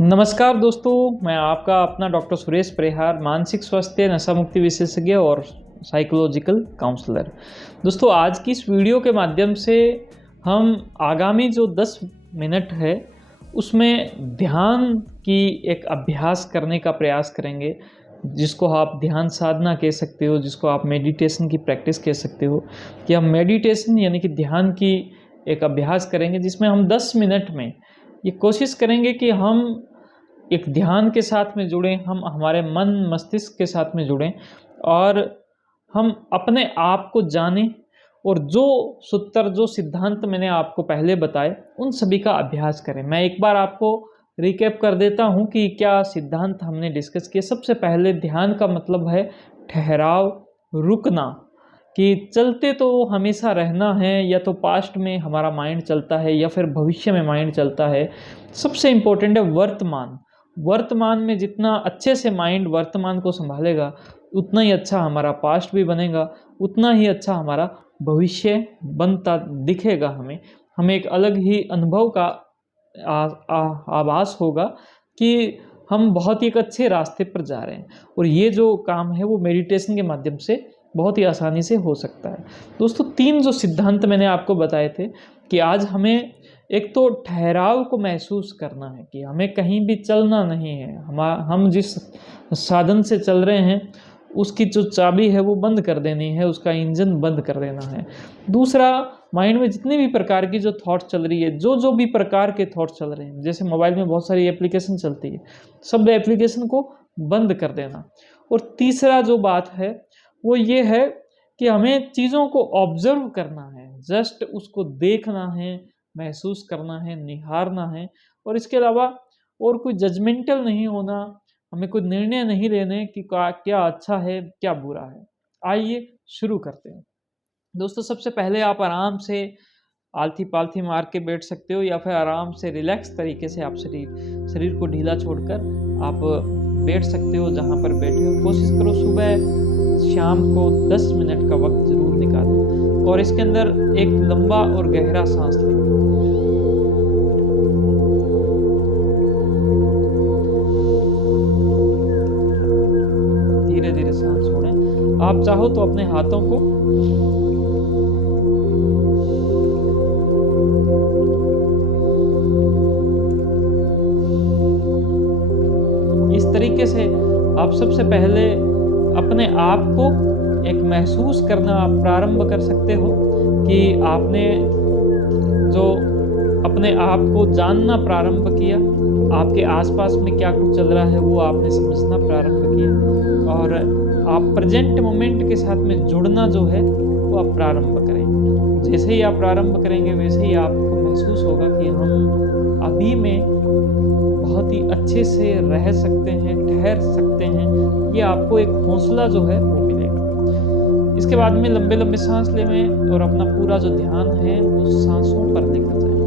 नमस्कार दोस्तों, मैं आपका अपना डॉक्टर सुरेश परिहार, मानसिक स्वास्थ्य, नशा मुक्ति विशेषज्ञ और साइकोलॉजिकल काउंसलर। दोस्तों, आज की इस वीडियो के माध्यम से हम आगामी जो 10 मिनट है, उसमें ध्यान की एक अभ्यास करने का प्रयास करेंगे, जिसको आप ध्यान साधना कह सकते हो, जिसको आप मेडिटेशन की प्रैक्टिस कह सकते हो। कि हम मेडिटेशन यानी कि ध्यान की एक अभ्यास करेंगे, जिसमें हम 10 मिनट में ये कोशिश करेंगे कि हम एक ध्यान के साथ में जुड़ें, हम हमारे मन मस्तिष्क के साथ में जुड़ें और हम अपने आप को जानें और जो सूत्र, जो सिद्धांत मैंने आपको पहले बताए, उन सभी का अभ्यास करें। मैं एक बार आपको रिकैप कर देता हूँ कि क्या सिद्धांत हमने डिस्कस किए। सबसे पहले ध्यान का मतलब है ठहराव, रुकना, कि चलते तो हमेशा रहना है, या तो पास्ट में हमारा माइंड चलता है या फिर भविष्य में माइंड चलता है। सबसे इम्पोर्टेंट है वर्तमान। वर्तमान में जितना अच्छे से माइंड वर्तमान को संभालेगा, उतना ही अच्छा हमारा पास्ट भी बनेगा, उतना ही अच्छा हमारा भविष्य बनता दिखेगा। हमें एक अलग ही अनुभव का आभास होगा कि हम बहुत ही एक अच्छे रास्ते पर जा रहे हैं। और ये जो काम है वो मेडिटेशन के माध्यम से बहुत ही आसानी से हो सकता है। दोस्तों, 3 जो सिद्धांत मैंने आपको बताए थे कि आज हमें एक तो ठहराव को महसूस करना है, कि हमें कहीं भी चलना नहीं है। हम जिस साधन से चल रहे हैं, उसकी जो चाबी है वो बंद कर देनी है, उसका इंजन बंद कर देना है। दूसरा, माइंड में जितनी भी प्रकार की जो थॉट चल रही है, जो भी प्रकार के थॉट चल रहे हैं, जैसे मोबाइल में बहुत सारी एप्लीकेशन चलती है, सब एप्लीकेशन को बंद कर देना। और तीसरा जो बात है वो ये है कि हमें चीज़ों को ऑब्जर्व करना है, जस्ट उसको देखना है, महसूस करना है, निहारना है। और इसके अलावा और कोई जजमेंटल नहीं होना, हमें कोई निर्णय नहीं लेने कि क्या अच्छा है, क्या बुरा है। आइए शुरू करते हैं। दोस्तों, सबसे पहले आप आराम से आलती-पालती मार के बैठ सकते हो, या फिर आराम से रिलैक्स तरीके से आप शरीर को ढीला छोड़कर आप बैठ सकते हो जहाँ पर बैठे हो। कोशिश करो सुबह शाम को 10 मिनट का वक्त ज़रूर निकालो और इसके अंदर एक लंबा और गहरा सांस लें। धीरे धीरे सांस छोड़ें। आप चाहो तो अपने हाथों को इस तरीके से आप सबसे पहले अपने आप को एक महसूस करना आप प्रारंभ कर सकते हो कि आपने जो अपने आप को जानना प्रारंभ किया, आपके आसपास में क्या कुछ चल रहा है वो आपने समझना प्रारंभ किया, और आप प्रेजेंट मोमेंट के साथ में जुड़ना जो है वो आप प्रारंभ करें। जैसे ही आप प्रारंभ करेंगे, वैसे ही आपको महसूस होगा कि हम अभी में बहुत ही अच्छे से रह सकते हैं, ठहर सकते हैं। ये आपको एक हौसला जो है वो मिलेगा। इसके बाद में लंबे लंबे सांस लें और अपना पूरा जो ध्यान है वो सांसों पर लेकर जाएं।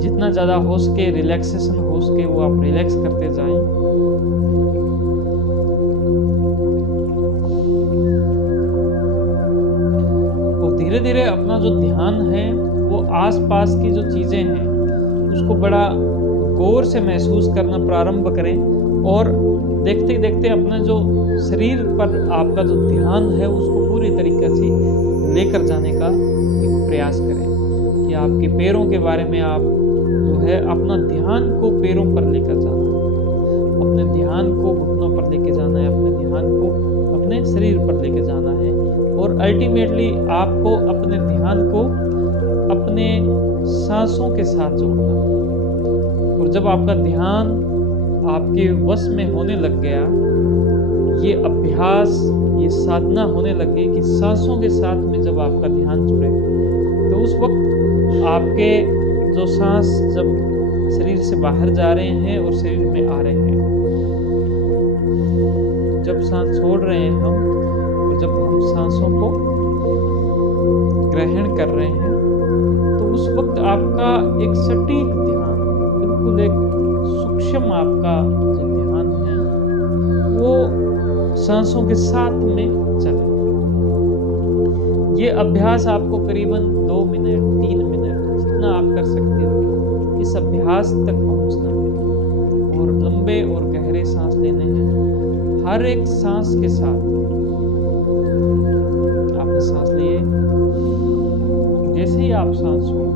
जितना ज़्यादा हो सके रिलैक्सेशन हो सके वो आप रिलैक्स करते जाएं। धीरे धीरे अपना जो ध्यान है वो आसपास की जो चीज़ें हैं उसको बड़ा गौर से महसूस करना प्रारंभ करें, और देखते देखते अपना जो शरीर पर आपका जो ध्यान है उसको पूरी तरीके से लेकर जाने का एक प्रयास करें। कि आपके पैरों के बारे में आप जो है अपना ध्यान को पैरों पर लेकर जाना है, अपने ध्यान को घुटनों पर लेके जाना है, अपने ध्यान को अपने शरीर पर लेके जाना है, और अल्टीमेटली आपको अपने ध्यान को अपने सांसों के साथ जोड़ना। और जब आपका ध्यान आपके वश में होने लग गया, ये अभ्यास, ये साधना होने लग गई कि सांसों के साथ में जब आपका ध्यान जुड़े, तो उस वक्त आपके जो सांस जब शरीर से बाहर जा रहे हैं और शरीर में आ रहे हैं, जब सांस छोड़ रहे हैं हम, जब हम सांसों को ग्रहण कर रहे हैं, तो उस वक्त आपका एक सटीक ध्यान, बिल्कुल एक सूक्ष्म आपका जो ध्यान है वो सांसों के साथ में चलें। ये अभ्यास आपको करीबन 2 मिनट 3 मिनट जितना आप कर सकते हो इस अभ्यास तक पहुंचना है और लंबे और गहरे सांस लेने हैं। हर एक सांस के साथ आपने सांस लिए, जैसे ही आप सांस छोड़ो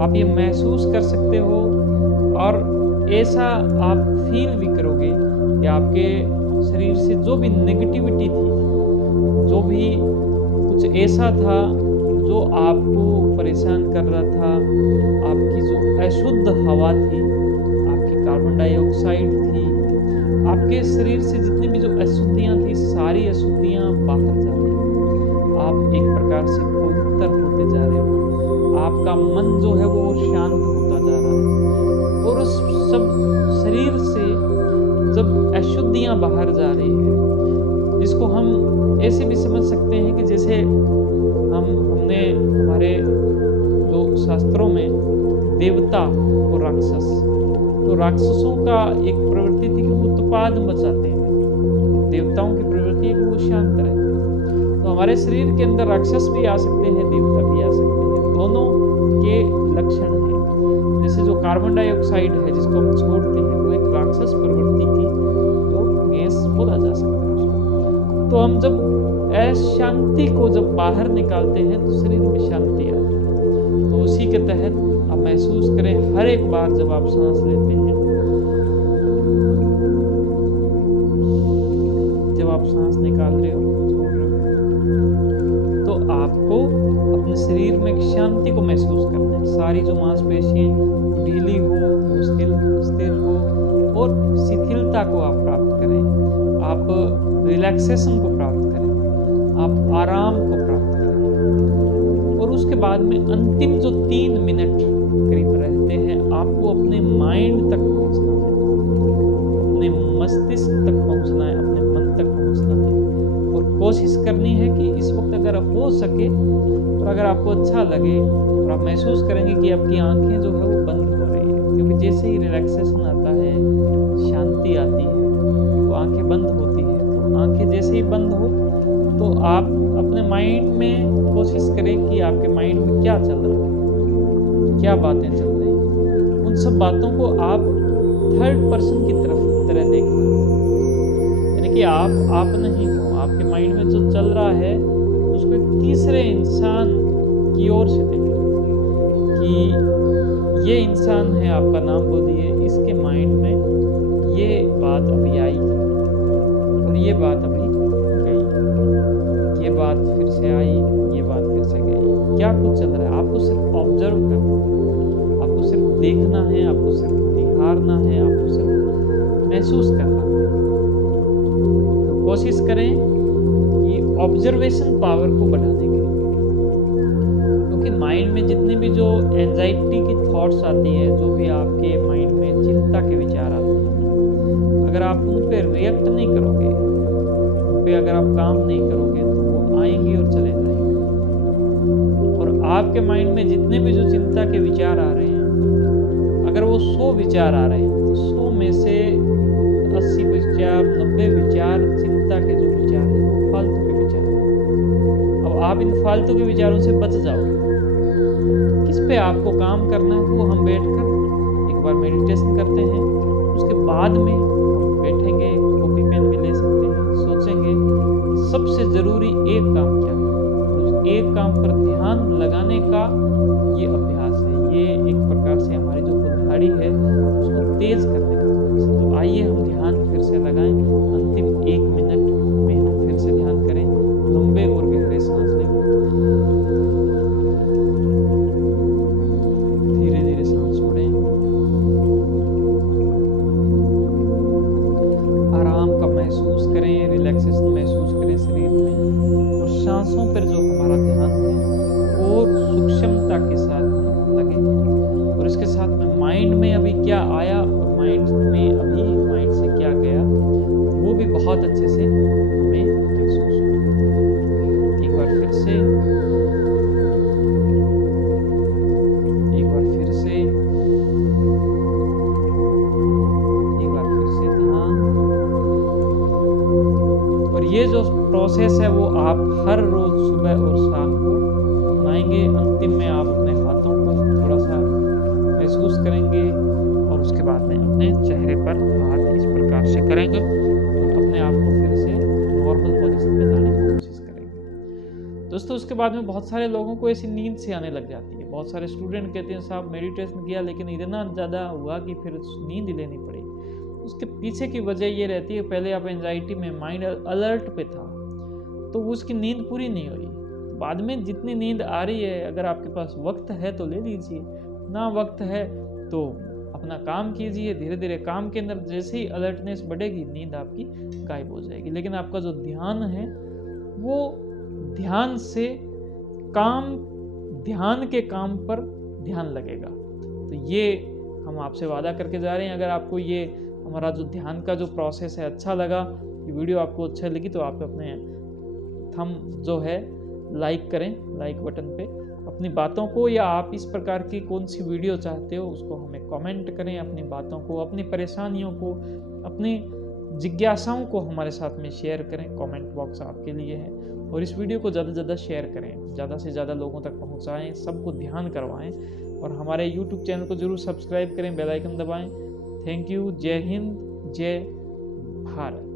आप ये महसूस कर सकते हो और ऐसा आप फील भी करोगे कि आपके शरीर से जो भी नेगेटिविटी थी, जो भी कुछ ऐसा था जो आपको परेशान कर रहा था, आपकी जो अशुद्ध हवा थी, आपकी कार्बन डाइऑक्साइड थी, आपके शरीर से जितनी भी जो अशुद्धियाँ थी, सारी अशुद्धियाँ बाहर जा रही हैं। आप एक प्रकार से पवित्र होते जा रहे हो, आपका मन जो है वो शांत होता जा रहा है और उस सब शरीर से जब अशुद्धियाँ बाहर जा रही है, जिसको हम ऐसे भी समझ सकते हैं कि जैसे हमने हमारे जो शास्त्रों में देवता और राक्षस, तो राक्षसों का एक प्रवृत्ति थी कि वो उत्पाद मचाते हैं, देवताओं की प्रवृत्ति है कि वो शांत रहते हैं। तो हमारे शरीर के अंदर राक्षस भी आ सकते हैं, देवता भी आ सकते हैं, दोनों के लक्षण हैं। जैसे जो कार्बन डाइऑक्साइड है जिसको हम छोड़ते हैं, वो एक राक्षस प्रवृत्ति की जो गैस बोला जा सकता है उसको। तो हम जब अशांति को जब बाहर निकालते हैं तो शरीर में शांति आती है। तो उसी के तहत आप महसूस करें हर एक बार जब आप सांस लेते हैं, जब आप सांस निकाल रहे हो, छोड़ रहे हो, तो आपको अपने शरीर में एक शांति को महसूस करना है। सारी जो मांसपेशियां ढीली हो, स्थिर हो और शिथिलता को आप प्राप्त करें, आप रिलैक्सेशन को प्राप्त करें, आप आराम को प्राप्त करें। और उसके बाद में अंतिम जो 3 मिनट करीब रहते हैं, आपको अपने माइंड तक पहुंचना है, अपने मस्तिष्क तक पहुंचना है, अपने मन तक पहुंचना है और कोशिश करनी है कि इस वक्त अगर हो सके और अगर आपको अच्छा लगे और आप महसूस करेंगे कि आपकी आंखें जो है वो बंद हो रही है, क्योंकि जैसे ही रिलैक्सेशन आता है, शांति आती है, तो आंखें बंद होती है। तो आंखें जैसे ही बंद हो तो आप अपने माइंड में कोशिश करें कि आपके माइंड में क्या चल रहा है, क्या बातें चल रही हैं, उन सब बातों को आप थर्ड पर्सन की तरह देखना, यानी कि आप नहीं हो, आपके माइंड में जो चल रहा है उसको एक तीसरे इंसान की ओर से देखें कि ये इंसान है, आपका नाम बोलिए, इसके माइंड में ये बात अभी आई और ये बात अभी गई, ये बात फिर से आई, ये बात फिर से गई, क्या कुछ चल रहा है। आपको सिर्फ ऑब्जर्व करना है, आपको सिर्फ देखना है, आपको सिर्फ निहारना है, आपको सिर्फ महसूस करना है। तो कोशिश करें कि ऑब्जर्वेशन पावर को बढ़ाने के लिए, क्योंकि माइंड में जितनी भी जो एंजाइटी की थॉट्स आती है, जो भी आपके माइंड में चिंता के विचार आते हैं, अगर आप उन पर रिएक्ट नहीं करोगे, उन पर अगर आप काम नहीं करोगे तो वो आएंगे और चले जाएंगे। और आपके माइंड में जितने भी जो चिंता के विचार आ रहे हैं, अगर वो 100 विचार आ रहे हैं तो 100 में से 80 विचार 90 विचार चिंता के जो विचार हैं वो फालतू के विचार हैं। अब आप इन फालतू के विचारों से बच जाओगे। किस पे आपको काम करना है वो हम बैठकर एक बार मेडिटेशन करते हैं, उसके बाद में हम बैठेंगे, कॉपी पेन भी ले सकते हैं, सोचेंगे सबसे ज़रूरी एक काम क्या है। उस एक काम पर ध्यान लगाने का ये अभ्यास है, ये एक प्रकार से हमारी जो कुल्हाड़ी है उसको तेज करने का अभ्यास है। तो आइए हम ध्यान फिर से लगाएं, अंतिम 1 मिनट में हम फिर से ध्यान करें, लंबे और गहरे सांस लें, धीरे धीरे सांस छोड़ें, आराम का महसूस करें, रिलैक्सेशन महसूस करें शरीर में, और सांसों पर जो हमारा ध्यान है और सूक्ष्मता के साथ लगे। और इसके साथ में माइंड में अभी क्या आया और माइंड से क्या गया वो भी बहुत अच्छे से हमें महसूस हो। एक बार फिर से ध्यान, प्रोसेस है वो आप हर रोज सुबह और शाम को अपनाएंगे। अंतिम में आप अपने हाथों को थोड़ा सा महसूस करेंगे और उसके बाद में अपने चेहरे पर हाथ इस प्रकार से करेंगे और अपने आप को फिर से नॉर्मल पोजीशन में लाने की कोशिश करेंगे। दोस्तों उसके बाद में बहुत सारे लोगों को ऐसी नींद से आने लग जाती है। बहुत सारे स्टूडेंट कहते हैं साहब मेडिटेशन किया लेकिन इतना ज़्यादा हुआ कि फिर नींद ही लेनी पड़ी। उसके पीछे की वजह ये रहती है, पहले आप एंजाइटी में माइंड अलर्ट पे था तो उसकी नींद पूरी नहीं हुई। बाद में जितनी नींद आ रही है, अगर आपके पास वक्त है तो ले लीजिए, ना वक्त है तो अपना काम कीजिए। धीरे धीरे काम के अंदर जैसे ही अलर्टनेस बढ़ेगी नींद आपकी गायब हो जाएगी। लेकिन आपका जो ध्यान है वो ध्यान से ध्यान के काम पर ध्यान लगेगा। तो ये हम आपसे वादा करके जा रहे हैं। अगर आपको ये हमारा जो ध्यान का जो प्रोसेस है अच्छा लगा, ये वीडियो आपको अच्छा लगी तो आप अपने थंब जो है लाइक करें, लाइक बटन पे अपनी बातों को, या आप इस प्रकार की कौन सी वीडियो चाहते हो उसको हमें कमेंट करें। अपनी बातों को, अपनी परेशानियों को, अपनी जिज्ञासाओं को हमारे साथ में शेयर करें। कमेंट बॉक्स आपके लिए है। और इस वीडियो को ज़्यादा से ज़्यादा शेयर करें, ज़्यादा से ज़्यादा लोगों तक पहुँचाएँ, सबको ध्यान करवाएँ। और हमारे यूट्यूब चैनल को जरूर सब्सक्राइब करें, बेल आइकन दबाएँ। Thank you. जय हिंद, जय भारत।